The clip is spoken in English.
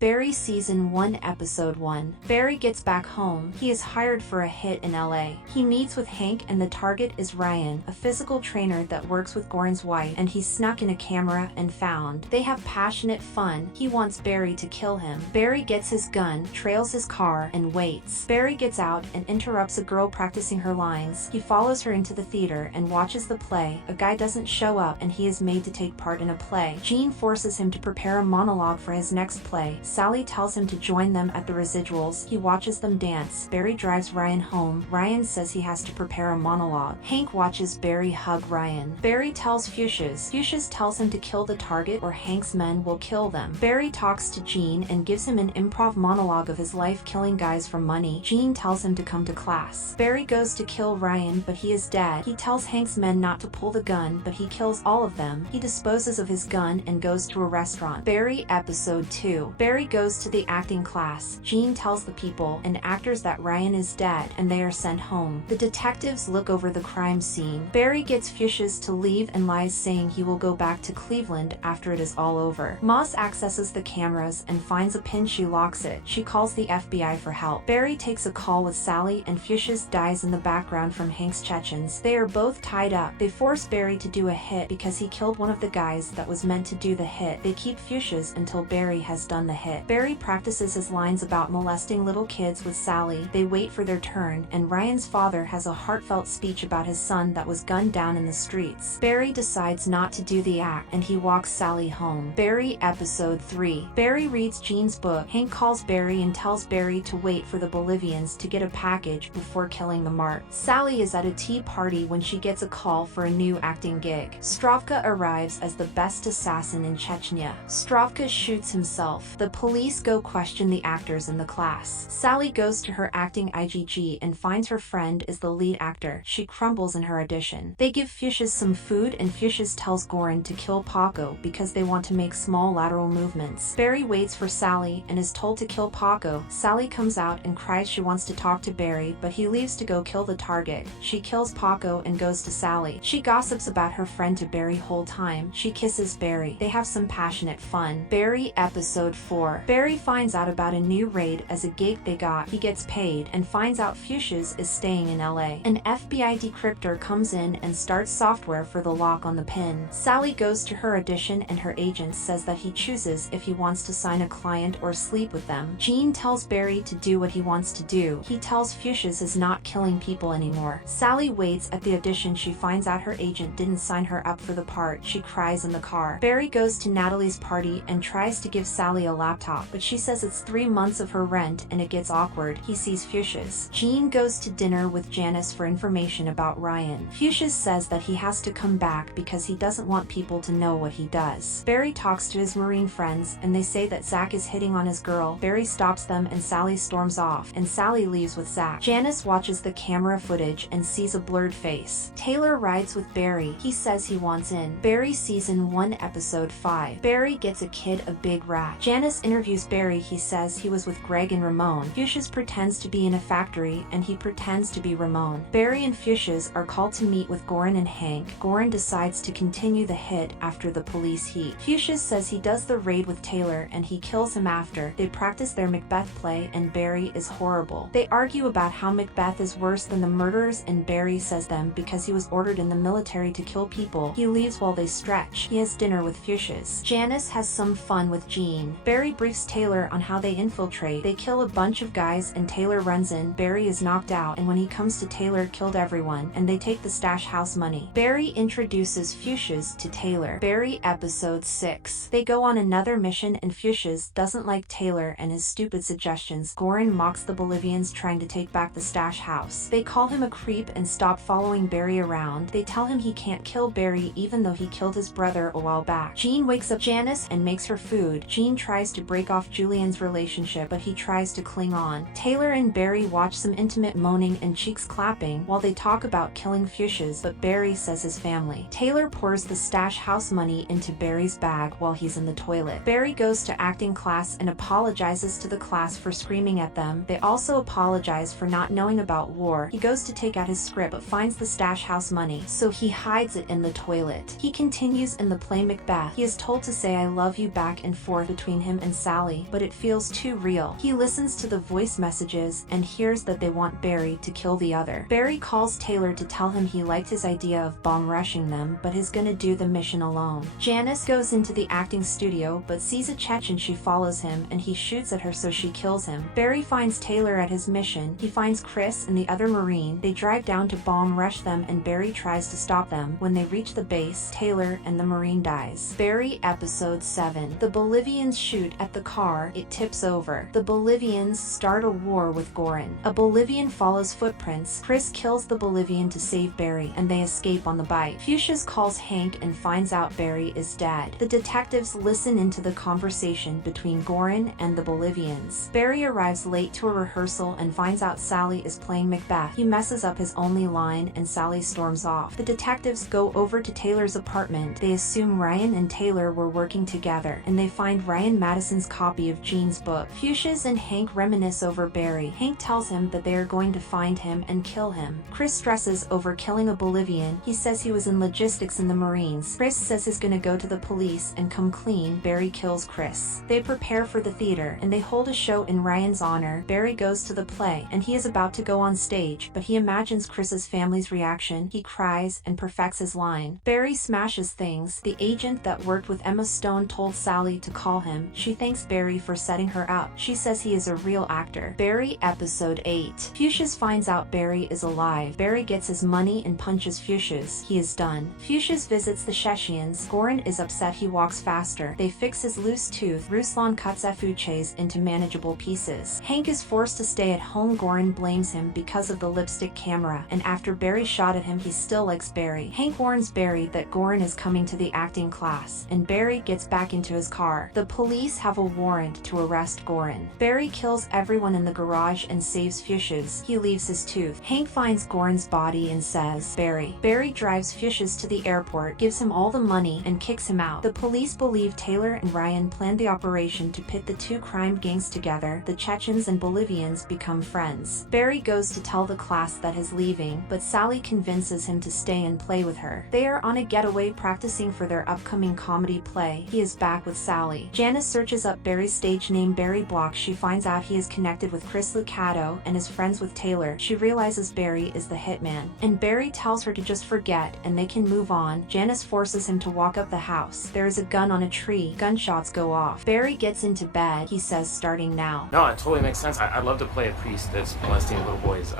Barry Season 1 Episode 1. Barry gets back home. He is hired for a hit in LA. He meets with Hank and the target is Ryan, a physical trainer that works with Goran's wife, and he's snuck in a camera and found. They have passionate fun. He wants Barry to kill him. Barry gets his gun, trails his car, and waits. Barry gets out and interrupts a girl practicing her lines. He follows her into the theater and watches the play. A guy doesn't show up and he is made to take part in a play. Gene forces him to prepare a monologue for his next play. Sally tells him to join them at the residuals. He watches them dance. Barry drives Ryan home. Ryan says he has to prepare a monologue. Hank watches Barry hug Ryan. Barry tells Fuchsias. Fuchsias tells him to kill the target or Hank's men will kill them. Barry talks to Gene and gives him an improv monologue of his life killing guys for money. Gene tells him to come to class. Barry goes to kill Ryan, but he is dead. He tells Hank's men not to pull the gun, but he kills all of them. He disposes of his gun and goes to a restaurant. Barry Episode 2. Barry goes to the acting class. Gene tells the people and actors that Ryan is dead and they are sent home. The detectives look over the crime scene. Barry gets Fuchsias to leave and lies saying he will go back to Cleveland after it is all over. Moss accesses the cameras and finds a pin. She locks it. She calls the FBI for help. Barry takes a call with Sally and Fuchsias dies in the background from Hank's Chechens. They are both tied up. They force Barry to do a hit because he killed one of the guys that was meant to do the hit. They keep Fuchsias until Barry has done the hit. Barry practices his lines about molesting little kids with Sally. They wait for their turn, and Ryan's father has a heartfelt speech about his son that was gunned down in the streets. Barry decides not to do the act, and he walks Sally home. Barry Episode 3. Barry reads Gene's book. Hank calls Barry and tells Barry to wait for the Bolivians to get a package before killing the Mart. Sally is at a tea party when she gets a call for a new acting gig. Stravka arrives as the best assassin in Chechnya. Stravka shoots himself. The police go question the actors in the class. Sally goes to her acting IGG and finds her friend is the lead actor. She crumbles in her audition. They give Fuchsias some food and Fuchsias tells Goran to kill Paco because they want to make small lateral movements. Barry waits for Sally and is told to kill Paco. Sally comes out and cries she wants to talk to Barry, but he leaves to go kill the target. She kills Paco and goes to Sally. She gossips about her friend to Barry whole time. She kisses Barry. They have some passionate fun. Barry Episode 4. Barry finds out about a new raid as a gig they got. He gets paid and finds out Fuchsias is staying in LA. An FBI decryptor comes in and starts software for the lock on the pin. Sally goes to her audition and her agent says that he chooses if he wants to sign a client or sleep with them. Gene tells Barry to do what he wants to do. He tells Fuchsias is not killing people anymore. Sally waits at the audition. She finds out her agent didn't sign her up for the part. She cries in the car. Barry goes to Natalie's party and tries to give Sally a laptop, but she says it's 3 months of her rent and it gets awkward. He sees Fuchsias. Gene goes to dinner with Janice for information about Ryan. Fuchsias says that he has to come back because he doesn't want people to know what he does. Barry talks to his Marine friends and they say that Zach is hitting on his girl. Barry stops them and Sally storms off, and Sally leaves with Zach. Janice watches the camera footage and sees a blurred face. Taylor rides with Barry. He says he wants in. Barry Season 1 Episode 5. Barry gets a kid a big rat. Janice interviews Barry. He says he was with Greg and Ramon. Fuchsias pretends to be in a factory and he pretends to be Ramon. Barry and Fuchsias are called to meet with Goran and Hank. Goran decides to continue the hit after the police heat. Fuchsias says he does the raid with Taylor and he kills him after. They practice their Macbeth play and Barry is horrible. They argue about how Macbeth is worse than the murderers and Barry says them because he was ordered in the military to kill people. He leaves while they stretch. He has dinner with Fuchsias. Janice has some fun with Gene. Barry briefs Taylor on how they infiltrate. They kill a bunch of guys and Taylor runs in. Barry is knocked out and when he comes to Taylor killed everyone and they take the stash house money. Barry introduces Fuchsias to Taylor. Barry Episode 6. They go on another mission and Fuchsias doesn't like Taylor and his stupid suggestions. Goran mocks the Bolivians trying to take back the stash house. They call him a creep and stop following Barry around. They tell him he can't kill Barry even though he killed his brother a while back. Gene wakes up Janice and makes her food. Gene tries to break off Julian's relationship but he tries to cling on. Taylor and Barry watch some intimate moaning and cheeks clapping while they talk about killing Fuchsias, but Barry says his family. Taylor pours the stash house money into Barry's bag while he's in the toilet. Barry goes to acting class and apologizes to the class for screaming at them. They also apologize for not knowing about war. He goes to take out his script but finds the stash house money, so he hides it in the toilet. He continues in the play Macbeth. He is told to say I love you back and forth between him and and Sally, but it feels too real. He listens to the voice messages and hears that they want Barry to kill the other. Barry calls Taylor to tell him he liked his idea of bomb rushing them, but is gonna do the mission alone. Janice goes into the acting studio but sees a Chechen. She follows him and he shoots at her, so she kills him. Barry finds Taylor at his mission. He finds Chris and the other Marine. They drive down to bomb rush them and Barry tries to stop them. When they reach the base, Taylor and the Marine dies. Barry episode 7. The Bolivians shoot at the car. It tips over. The Bolivians start a war with Goran. A Bolivian follows footprints. Chris kills the Bolivian to save Barry and they escape on the bike. Fuchsias calls Hank and finds out Barry is dead. The detectives listen into the conversation between Goran and the Bolivians. Barry arrives late to a rehearsal and finds out Sally is playing Macbeth. He messes up his only line and Sally storms off. The detectives go over to Taylor's apartment. They assume Ryan and Taylor were working together and they find Ryan Madison's copy of Jean's book. Fuchsias and Hank reminisce over Barry. Hank tells him that they are going to find him and kill him. Chris stresses over killing a Bolivian. He says he was in logistics in the Marines. Chris says he's gonna go to the police and come clean. Barry kills Chris. They prepare for the theater and they hold a show in Ryan's honor. Barry goes to the play and he is about to go on stage, but he imagines Chris's family's reaction. He cries and perfects his line. Barry smashes things. The agent that worked with Emma Stone told Sally to call him. She thanks Barry for setting her up. She says he is a real actor. Barry episode 8. Fuchsias finds out Barry is alive. Barry gets his money and punches Fuchsias. He is done. Fuchsias visits the Chechens. Goran is upset. He walks faster. They fix his loose tooth. Ruslan cuts Fuchsias into manageable pieces. Hank is forced to stay at home. Goran blames him because of the lipstick camera, and after Barry shot at him, he still likes Barry. Hank warns Barry that Goran is coming to the acting class, and Barry gets back into his car. The police have a warrant to arrest Goran. Barry kills everyone in the garage and saves Fuchsias. He leaves his tooth. Hank finds Goran's body and says, Barry. Barry drives Fuchsias to the airport, gives him all the money, and kicks him out. The police believe Taylor and Ryan planned the operation to pit the two crime gangs together. The Chechens and Bolivians become friends. Barry goes to tell the class that he's leaving, but Sally convinces him to stay and play with her. They are on a getaway practicing for their upcoming comedy play. He is back with Sally. Janice searches up Barry's stage name Barry Block. She finds out he is connected with Chris Lucado and is friends with Taylor. She realizes Barry is the hitman, and Barry tells her to just forget and they can move on. Janice forces him to walk up the house. There is a gun on a tree. Gunshots go off. Barry gets into bed. He says, starting now. No, it totally makes sense. I'd love to play a priest that's molesting little boys.